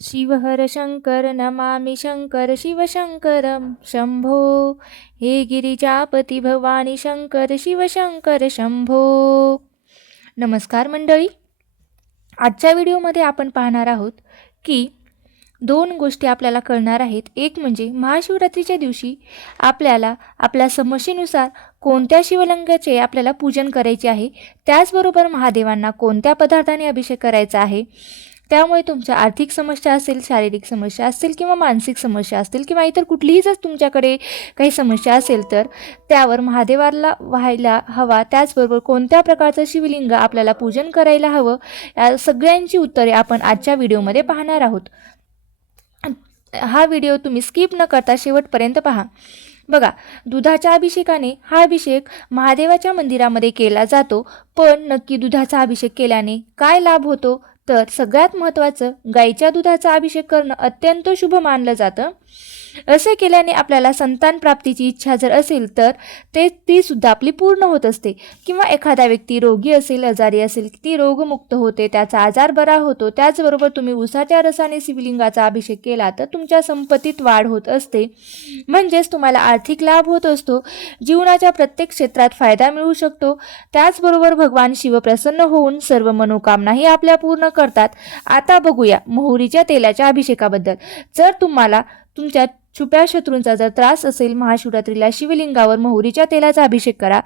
शिवहर शंकर नमामि शंकर शिवशंकरं शंभो। हे गिरिजापती भवानी शंकर शिवशंकर शंभो। नमस्कार मंडळी, आजच्या व्हिडिओमध्ये आपण पाहणार आहोत की दोन गोष्टी आपल्याला कळणार आहेत. एक म्हणजे महाशिवरात्रीच्या दिवशी आपल्याला आपल्या समस्येनुसार कोणत्या शिवलिंगाचे आपल्याला पूजन करायचे आहे, त्याचबरोबर महादेवांना कोणत्या पदार्थाने अभिषेक करायचा आहे. त्यामुळे तुमच्या आर्थिक समस्या असेल, शारीरिक समस्या असतील किंवा मानसिक समस्या असतील किंवा इतर कुठलीही जर तुमच्याकडे काही समस्या असेल तर त्यावर महादेवाला व्हायला हवा, त्याचबरोबर कोणत्या प्रकारचं शिवलिंग आपल्याला पूजन करायला हवं, या सगळ्यांची उत्तरे आपण आजच्या व्हिडिओमध्ये पाहणार आहोत. हा व्हिडिओ तुम्ही स्किप न करता शेवटपर्यंत पहा. बघा, दुधाच्या अभिषेकाने हा अभिषेक महादेवाच्या मंदिरामध्ये केला जातो. पण नक्की दुधाचा अभिषेक केल्याने काय लाभ होतो, तर सगळ्यात महत्त्वाचं, गाईच्या दुधाचा अभिषेक करणं अत्यंत शुभ मानलं जातं. असे केल्याने आपल्याला संतान प्राप्तीची इच्छा जर असेल तर ती सुद्धा आपली पूर्ण होत असते. किंवा एखादा व्यक्ती रोगी असेल, आजारी असेल, ती रोगमुक्त होते, त्याचा आजार बरा होतो. त्याचबरोबर तुम्ही उसाच्या रसाने शिवलिंगाचा अभिषेक केला तर तुमच्या संपत्तीत वाढ होत असते, म्हणजेच तुम्हाला आर्थिक लाभ होत असतो. जीवनाच्या प्रत्येक क्षेत्रात फायदा मिळू शकतो. त्याचबरोबर भगवान शिव प्रसन्न होऊन सर्व मनोकामनाही आपल्या पूर्ण करतात. आता बघूया मोहरीच्या तेलाच्या अभिषेकाबद्दल. जर तुम्हाला तुमच्या छुप्या शत्रूंचा जर त्रास असेल, महाशिवरात्रीला शिवलिंगावर मोहरीच्या तेलाचा अभिषेक करा.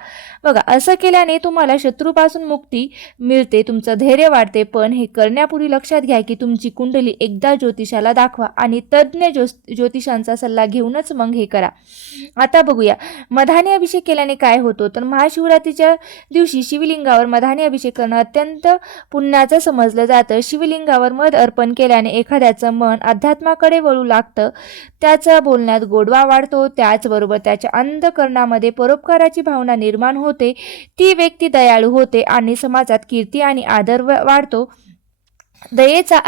बघा, असं केल्याने तुम्हाला शत्रूपासून मुक्ती मिळते, तुमचं धैर्य वाढते. पण हे करण्यापूर्वी लक्षात घ्या की तुमची कुंडली एकदा ज्योतिषाला दाखवा आणि तज्ज्ञ ज्योतिषांचा सल्ला घेऊनच मग हे करा. आता बघूया मधाने अभिषेक केल्याने काय होतो. तर महाशिवरात्रीच्या दिवशी शिवलिंगावर मधाने अभिषेक करणं अत्यंत पुण्याचं समजलं जातं. शिवलिंगावर मध अर्पण केल्याने एखाद्याचं मन अध्यात्माकडे वळू लागतं, त्याचा बोलण्यात गोडवा वाढतो, त्याचबरोबर त्याच्या अंतःकरणामध्ये परोपकाराची भावना निर्माण होते. ती व्यक्ती दयाळू होते आणि समाजात कीर्ती आणि आदर वाढतो. दयेचा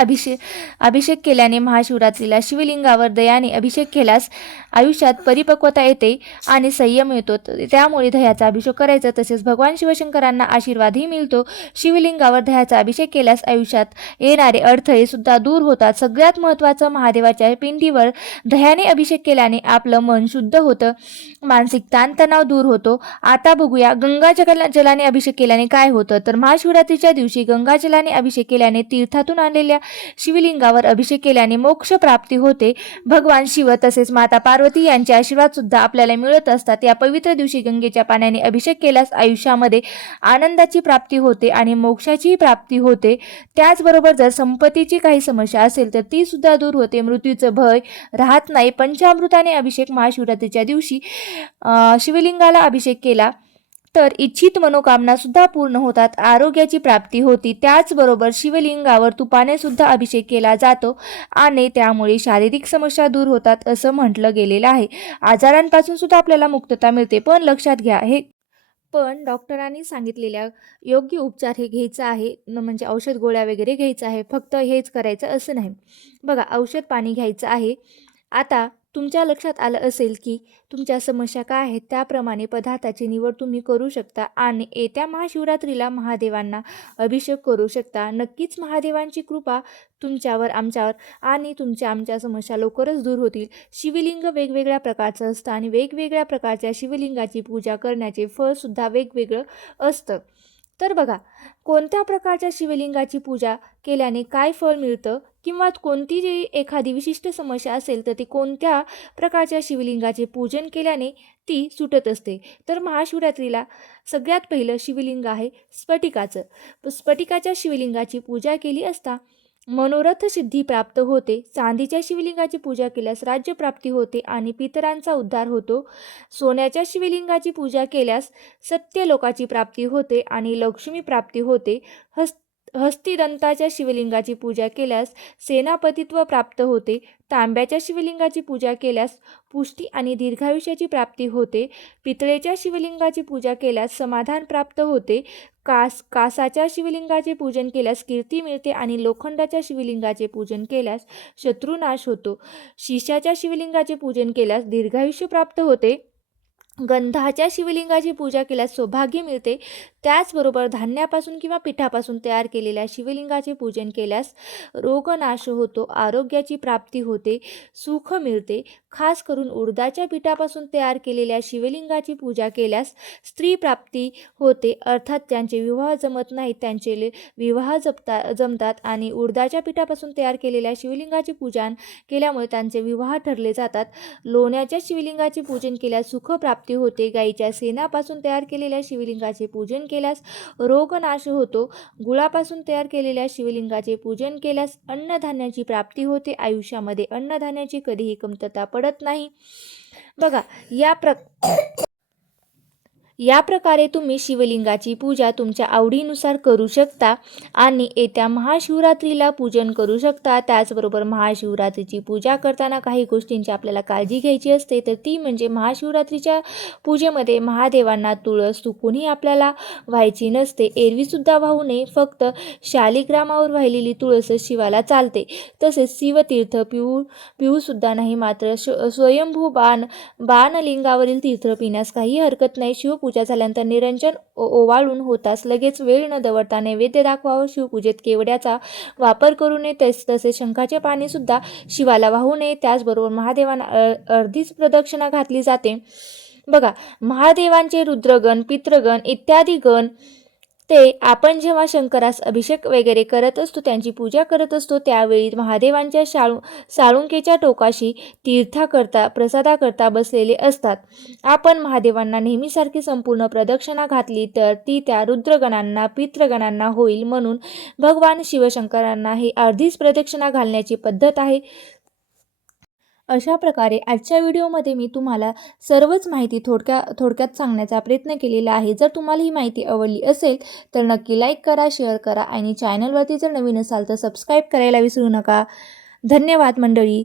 अभिषेक केल्याने महाशिवरात्रीला शिवलिंगावर दयाने अभिषेक केल्यास आयुष्यात परिपक्वता येते आणि संयम येतो. त्यामुळे दह्याचा अभिषेक करायचा. तसेच भगवान शिवशंकरांना आशीर्वादही मिळतो. शिवलिंगावर दह्याचा अभिषेक केल्यास आयुष्यात येणारे अडथळे सुद्धा दूर होतात. सगळ्यात महत्त्वाचं, महादेवाच्या पिंडीवर दह्याने अभिषेक केल्याने आपलं मन शुद्ध होतं, मानसिक ताणतणाव दूर होतो. आता बघूया गंगा जलाने अभिषेक केल्याने काय होतं. तर महाशिवरात्रीच्या दिवशी गंगाजलाने अभिषेक केल्याने तीर्थातून आणलेल्या शिवलिंगावर अभिषेक केल्याने मोक्ष प्राप्ती होते. भगवान शिव तसेच माता पार्वती यांचे आशीर्वाद सुद्धा आपल्याला मिळत असतात. या पवित्र दिवशी गंगेच्या पाण्याने अभिषेक केल्यास आयुष्यामध्ये आनंदाची प्राप्ती होते आणि मोक्षाची प्राप्ती होते. त्याचबरोबर जर संपत्तीची काही समस्या असेल तर ती सुद्धा दूर होते, मृत्यूचं भय राहत नाही. पंचामृताने अभिषेक महाशिवरात्रीच्या दिवशी शिवलिंगाला अभिषेक केला तर इच्छित मनोकामना सुद्धा पूर्ण होतात, आरोग्याची प्राप्ती होती. त्याचबरोबर शिवलिंगावर तुपाने सुद्धा अभिषेक केला जातो आणि त्यामुळे शारीरिक समस्या दूर होतात असं म्हटलं गेलेलं आहे. आजारांपासून सुद्धा आपल्याला मुक्तता मिळते. पण लक्षात घ्या, पण डॉक्टरांनी सांगितलेल्या योग्य उपचार हे घ्यायचं आहे, म्हणजे औषध गोळ्या वगैरे घ्यायचं आहे. फक्त हेच करायचं असं नाही. बघा, औषध पाणी घ्यायचं आहे. आता तुमच्या लक्षात आलं असेल की तुमच्या समस्या काय आहेत, त्याप्रमाणे पदार्थाची निवड तुम्ही करू शकता आणि येत्या महाशिवरात्रीला महादेवांना अभिषेक करू शकता. नक्कीच महादेवांची कृपा तुमच्यावर, आमच्यावर आणि आमच्या समस्या लवकरच दूर होतील. शिवलिंग वेगवेगळ्या प्रकारचं असतं आणि वेगवेगळ्या प्रकारच्या शिवलिंगाची पूजा करण्याचे फळसुद्धा वेगवेगळं असतं. तर बघा, कोणत्या प्रकारच्या शिवलिंगाची पूजा केल्याने काय फळ मिळतं किंवा कोणती जी एखादी विशिष्ट समस्या असेल तर ती कोणत्या प्रकारच्या शिवलिंगाचे पूजन केल्याने ती सुटत असते. तर महाशिवरात्रीला सगळ्यात पहिलं शिवलिंग आहे स्फटिकाचं. स्फटिकाच्या शिवलिंगाची पूजा केली असता मनोरथ सिद्धी प्राप्त होते. चांदीच्या शिवलिंगाची पूजा केल्यास राज्यप्राप्ती होते आणि पितरांचा उद्धार होतो. सोन्याच्या शिवलिंगाची पूजा केल्यास सत्यलोकाची प्राप्ती होते आणि लक्ष्मी प्राप्ती होते. हस्तिदंताच्या शिवलिंगाची पूजा केल्यास सेनापतित्व प्राप्त होते. तांब्याच्या शिवलिंगाची पूजा केल्यास पुष्टी आणि दीर्घायुष्याची प्राप्ती होते. पितळेच्या शिवलिंगाची पूजा केल्यास समाधान प्राप्त होते. कासाच्या शिवलिंगाचे पूजन केल्यास कीर्ती मिळते आणि लोखंडाच्या शिवलिंगाचे पूजन केल्यास शत्रुनाश होतो. शिशाच्या शिवलिंगाचे पूजन केल्यास दीर्घायुष्य प्राप्त होते. गंधाच्या शिवलिंगाची पूजा केल्यास सौभाग्य मिळते. त्याचबरोबर धान्यापासून किंवा पिठापासून तयार केलेल्या शिवलिंगाचे पूजन केल्यास रोगनाश होतो, आरोग्याची प्राप्ती होते, सुख मिळते. खास करून उडदाच्या पिठापासून तयार केलेल्या शिवलिंगाची पूजा केल्यास स्त्री प्राप्ती होते, अर्थात ज्यांचे विवाह जमत नाहीत त्यांचे विवाह जमतात आणि उडदाच्या पिठापासून तयार केलेल्या शिवलिंगाचे पूजन केल्यामुळे त्यांचे विवाह ठरले जातात. लोण्याच्या शिवलिंगाचे पूजन केल्यास सुखप्राप्ती होते. गाईच्या शेणापासून तयार केलेल्या शिवलिंगाचे पूजन केल्यास रोगनाश होतो. गुळापासून तयार केलेल्या शिवलिंगाचे पूजन केल्यास अन्नधान्याची प्राप्ती होते. आयुष्यामध्ये अन्नधान्याची कधीही कमतरता पडत नाही. बघा, या प्रकारे तुम्ही शिवलिंगाची पूजा तुमच्या आवडीनुसार करू शकता आणि येत्या महाशिवरात्रीला पूजन करू शकता. त्याचबरोबर महाशिवरात्रीची पूजा करताना काही गोष्टींची आपल्याला काळजी घ्यायची असते, तर ती म्हणजे महाशिवरात्रीच्या पूजेमध्ये महादेवांना तुळस चुकूनही आपल्याला व्हायची नसते. एरवीसुद्धा वाहू नये, फक्त शालिग्रामावर वाहिलेली तुळस शिवाला चालते. तसेच शिवतीर्थ पिऊसुद्धा नाही. मात्र स्वयंभू बाणलिंगावरील तीर्थ पिण्यास काही हरकत नाही. शिवपूजा झाल्यानंतर निरंजन ओवाळून होताच लगेच वेळ न दवडता नैवेद्य दाखवावं. शिवपूजेत केवड्याचा वापर करू नये. तसेच शंखाचे पाणी सुद्धा शिवाला वाहू नये. त्याचबरोबर महादेवांना अर्धीच प्रदक्षिणा घातली जाते. बघा, महादेवांचे रुद्रगण, पितृगण इत्यादी गण ते आपण जेव्हा शंकरास अभिषेक वगैरे करत असतो, त्यांची पूजा करत असतो, त्यावेळी महादेवांच्या साळुंकेच्या टोकाशी प्रसादाकरता बसलेले असतात. आपण महादेवांना नेहमीसारखी संपूर्ण प्रदक्षिणा घातली तर ती त्या रुद्रगणांना, पितृगणांना होईल. म्हणून भगवान शिवशंकरांना ही अर्धीच प्रदक्षिणा घालण्याची पद्धत आहे. अशा प्रकारे आजच्या व्हिडिओमध्ये मी तुम्हाला सर्वच माहिती थोडक्यात सांगण्याचा प्रयत्न केलेला आहे. जर तुम्हाला ही माहिती आवडली असेल तर नक्की लाईक करा, शेअर करा आणि चॅनलवरती जर नवीन असाल तर सबस्क्राईब करायला विसरू नका. धन्यवाद मंडळी.